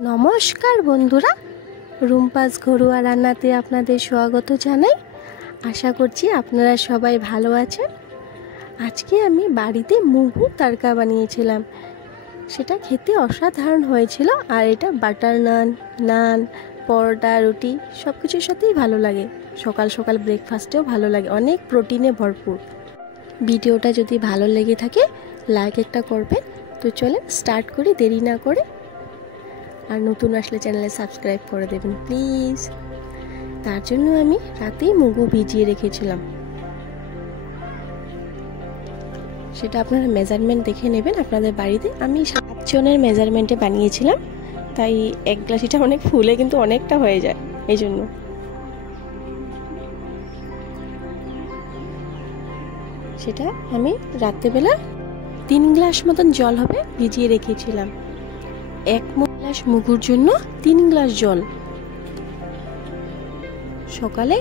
নমস্কার বন্ধুরা, রুম্পাস ঘরোয়া রান্নাতে আপনাদের স্বাগত জানাই। আশা করছি আপনারা সবাই ভালো আছেন। আজকে আমি বাড়িতে মুগু তড়কা বানিয়েছিলাম, সেটা খেতে অসাধারণ হয়েছিল। আর এটা বাটার নান, পরোটা, রুটি সব কিছুর সাথেই ভালো লাগে। সকাল সকাল ব্রেকফাস্টেও ভালো লাগে, অনেক প্রোটিনে ভরপুর। ভিডিওটা যদি ভালো লেগে থাকে লাইক একটা করবেন। তো চলেন স্টার্ট করি দেরি না করে। আর নতুন আসলে চ্যানেলে সাবস্ক্রাইব করে দেবেন প্লিজ। তার জন্য আমি রাতেই মুগু ভিজিয়ে রেখেছিলাম, সেটা আপনারা মেজারমেন্ট দেখে নেবেন আপনাদের বাড়িতে। আমি 7 জনের মেজারমেন্টে বানিয়েছিলাম, তাই এক গ্লাস, এটা অনেক ফুলে কিন্তু অনেকটা হয়ে যায়, এই জন্য। সেটা আমি রাত্রেবেলা 3 গ্লাস মতন জল হবে ভিজিয়ে রেখেছিলাম। 1 গ্লাস মুগুর জন্য 3 গ্লাস জল। সকালে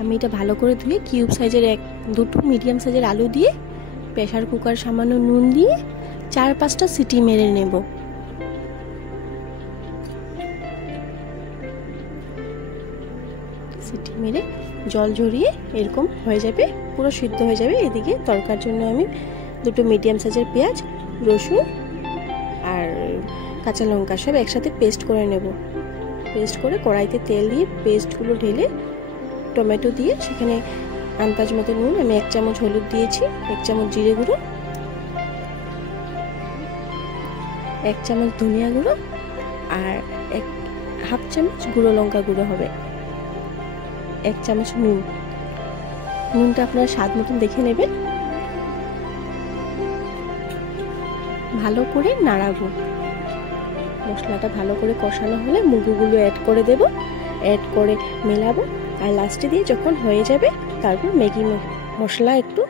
আমি এটা ভালো করে ধুয়ে কিউব সাইজের দুটো মিডিয়াম সাইজের আলু দিয়ে প্রেসার কুকার সামান্য নুন দিয়ে 4-5টা সিটি মেরে নেব। সিটি মেরে জল ঝরিয়ে এরকম হয়ে যাবে, পুরো সিদ্ধ হয়ে যাবে। এদিকে তরকার জন্য আমি দুটো মিডিয়াম সাইজের পেঁয়াজ, রসুন আর কাঁচা লঙ্কা সব একসাথে পেস্ট করে নেব। পেস্ট করে কড়াইতে তেল দিয়ে পেস্টগুলো ঢেলে টমেটো দিয়ে সেখানে আন্দাজ মতো নুন, আমি 1 চামচ হলুদ দিয়েছি, 1 চামচ জিরে গুঁড়ো, 1 চামচ ধনিয়া গুঁড়ো আর 1/2 চামচ গুঁড়ো লঙ্কা গুঁড়ো হবে, 1 চামচ নুন। নুনটা আপনারা স্বাদ মতন দেখে নেবেন। ভালো করে নাড়াবো। মশলাটা ভালো করে কষানো হলে মুগুগুলো অ্যাড করে দেব, অ্যাড করে মেলাবো। আর লাস্টে দিয়ে যখন হয়ে যাবে তারপর ম্যাগি মশলা একটু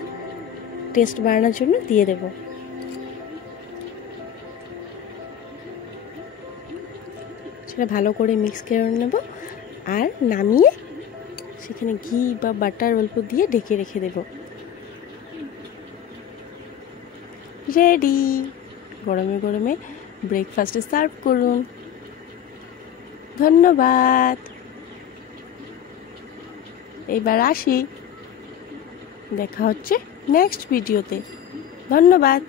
টেস্ট বাড়ানোর জন্য দিয়ে দেব। সেটা ভালো করে মিক্স করে নেব আর নামিয়ে সেখানে ঘি বা বাটার অল্প দিয়ে ঢেকে রেখে দেব। রেডি। গরমে গরমে ব্রেকফাস্টে সার্ভ করুন। ধন্যবাদ। এবার আসি, দেখা হচ্ছে নেক্সট ভিডিওতে। ধন্যবাদ।